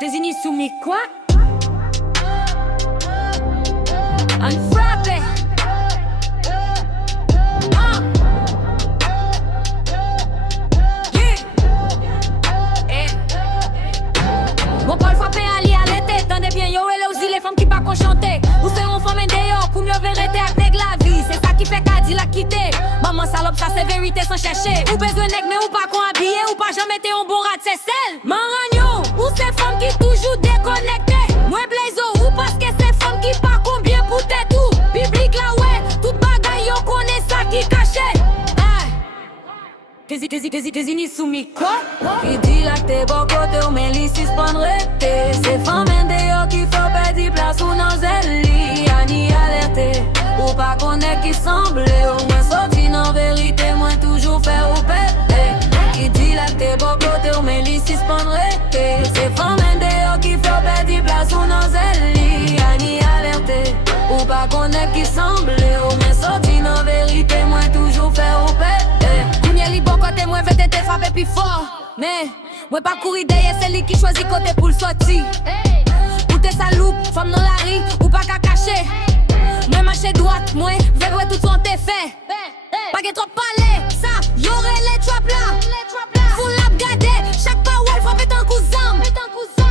Désigné soumis quoi? Un frappé. Mon Paul frappé à li à l'été. Tendez bien yo et là aussi les femmes qui pas qu'on chanter. Ou c'est on femme d'ailleurs pour mieux vérité avec la vie. C'est ça qui fait qu'à dit la quitter. Maman salope ça c'est vérité sans chercher. Ou besoin nèg mais ou pas qu'on habillé ou pas jamais t'es un bon rat c'est celle. Maragnon ou c'est femme qui toujours déconnectée. Moi blazo ou parce que c'est femme qui pas combien pour tête tout. Biblique là ouais, toute bagaille yo connaît ça qui caché. Désigné soumis quoi? Il dit là t'es bon côté ou mais l'ici suspendrete. C'est femme d'ailleurs qui faut perdre place ou dans elle lit. Ani alerté ou pas connaître qui semble. Au moins sorti en vérité moi toujours faire ou péter. Il dit là t'es bon côté ou mais l'ici suspendrete. C'est femme d'ailleurs qui faut perdre place ou dans elle lit. Ani alerté ou pas connaître qui semble. Au moins sorti en vérité moi toujours faire ou péter. Li bon côté moi vais t'être frappé plus fort. Mais moi pas courir derrière celle qui choisit côté pour le sortir. Ou t'es saloupe, femme dans la rue, ou pas qu'à cacher. Moi marcher droite, moi vais voir tout son t'es fait. Pas que trop parler, ça y'aurait les trap là. Faut la garder, chaque parole frappe un cousin.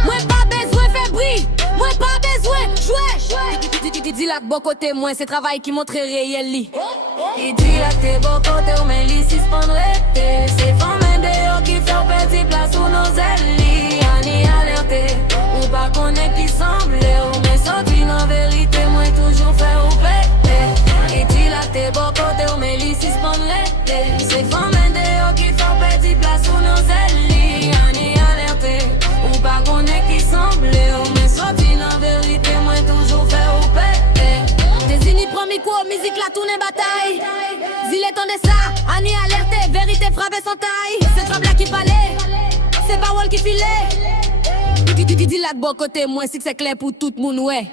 Moi pas besoin faire bruit, moi pas besoin jouer. Dis là que bon côté moi c'est travail qui montre réel li. Il dit là t'es bon côté ou mais li suspendrete. C'est femme d'ailleurs qui fait petit place ou nos ailes. Ani alerté ou pas connaître qui semble. Ou mais sorti en vérité moi toujours faire ou péter. Il dit là t'es bon côté ou mais li suspendrete. C'est femme d'ailleurs qui fait petit place ou nos ailes. Ani alerté ou pas connaître qui semble. Ou mais sorti en vérité moi toujours faire ou péter. Désigné prend micro, musique la tourne bataille. Zil est de ça, Annie alerté, vérité frappée sans taille. C'est trap là qui parlait, c'est parole qui filait. Dis là de bon côté, moi si c'est clair pour tout le monde, ouais.